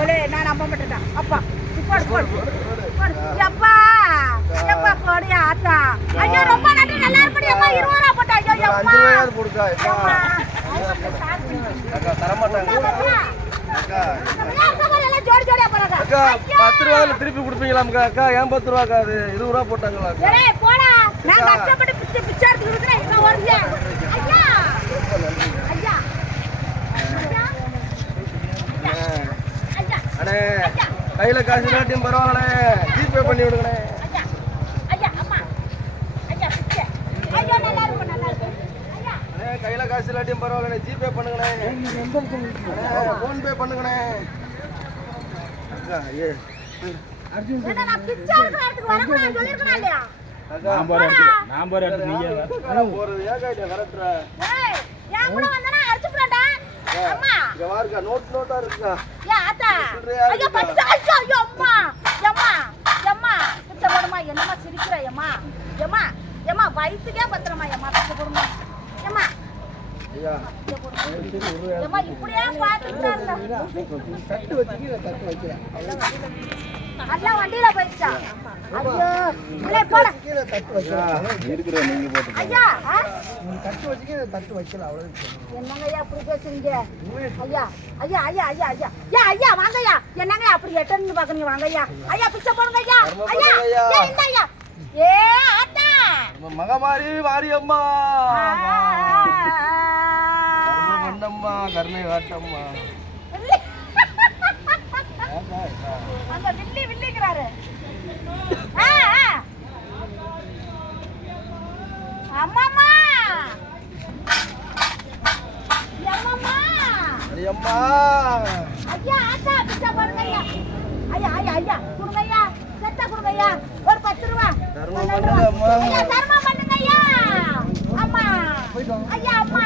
ஒலே நான் நம்ப மாட்டேன் அப்பா போடு. போடு. போடு அப்பா அப்பா ரூபாய் போட்டா. ஐயோ அப்பா 20 ரூபாயில திருப்பி கொடுப்பீங்களா அக்கா ஏன் 10 ரூபாய் அக்கா அது? இருபது ரூபா போட்டாங்களா போடா. நான் கஷ்டப்பட்டு கையில காசு இல்லாட்டியும் பரவாயில்லண்ணே ஜிபே பண்ணி விடுங்கண்ணே. ஐயா ஐயா அம்மா ஐயா பிச்சை ஐயா நல்லா இருக்கும் நல்லா இருக்கும் ஐயா அண்ணே கையில காசு இல்லாட்டியும் பரவாயில்லண்ணே. ஜிபே பண்ணுங்கண்ணே. ஃபோன்பே பண்ணுங்கண்ணே. அக்கா ஏ நான் அக்கா நான் போற நீங்க போறது ஏக்கா இதை இங்க வாருக்கா நோட் நோட்டா இருக்குக்கா. ஏ ஆத்தா ஐயோ பச்சை ஐயோ ஐயோ அம்மா. எம்மா எம்மா. பிச்சை போடுமா என்னம்மா சிரிக்கிற வயிற்றுக்கே பத்திரமா பிச்சை போடுமா இப்படியே பார்த்துட்டு தட்டு வச்சுக்கி தட்டு வைக்கிறேன் எல்லாம் வண்டியில போயிடுச்சா? ஐயோ இல்லை போட. கீழே தட்டு வைக்கிறேன் இருக்கிற நீங்க போட்டு ஐயா? தட்டு வச்சுக்கி தட்டு வைக்கல அவ்வளவு என்னங்க ஐயா அப்படி பேசுறீங்க? ஐயா ஐயா ஐயா ஐயா ஐயா. ஐயா ஐயா வாங்க ஐயா என்னங்க அப்படி எட்டன்னு பாக்குறீங்க வாங்க ஐயா ஐயா பிச்சை போடுங்க ஐயா. ஐயா இந்த ஐயா. ஏ ஆத்தா மகமாரி கர்ம கொண்டம்மா கருணை காட்டம்மா. அம்மாம்மா. எம்மம்மா மாரியம்மா ஐயா ஆத்தா பிச்சை போடுங்க ஐயா. ஐயா ஐயா ஐயா கொடுங்க ஐயா. செத்த கொடுங்க ஐயா. ஒரு பத்து ரூபா. தர்மம். பண்ணுங்க அம்மா. ஐயா தர்மம் பண்ணுங்க ஐயா. அம்மா. ஐயா அம்மா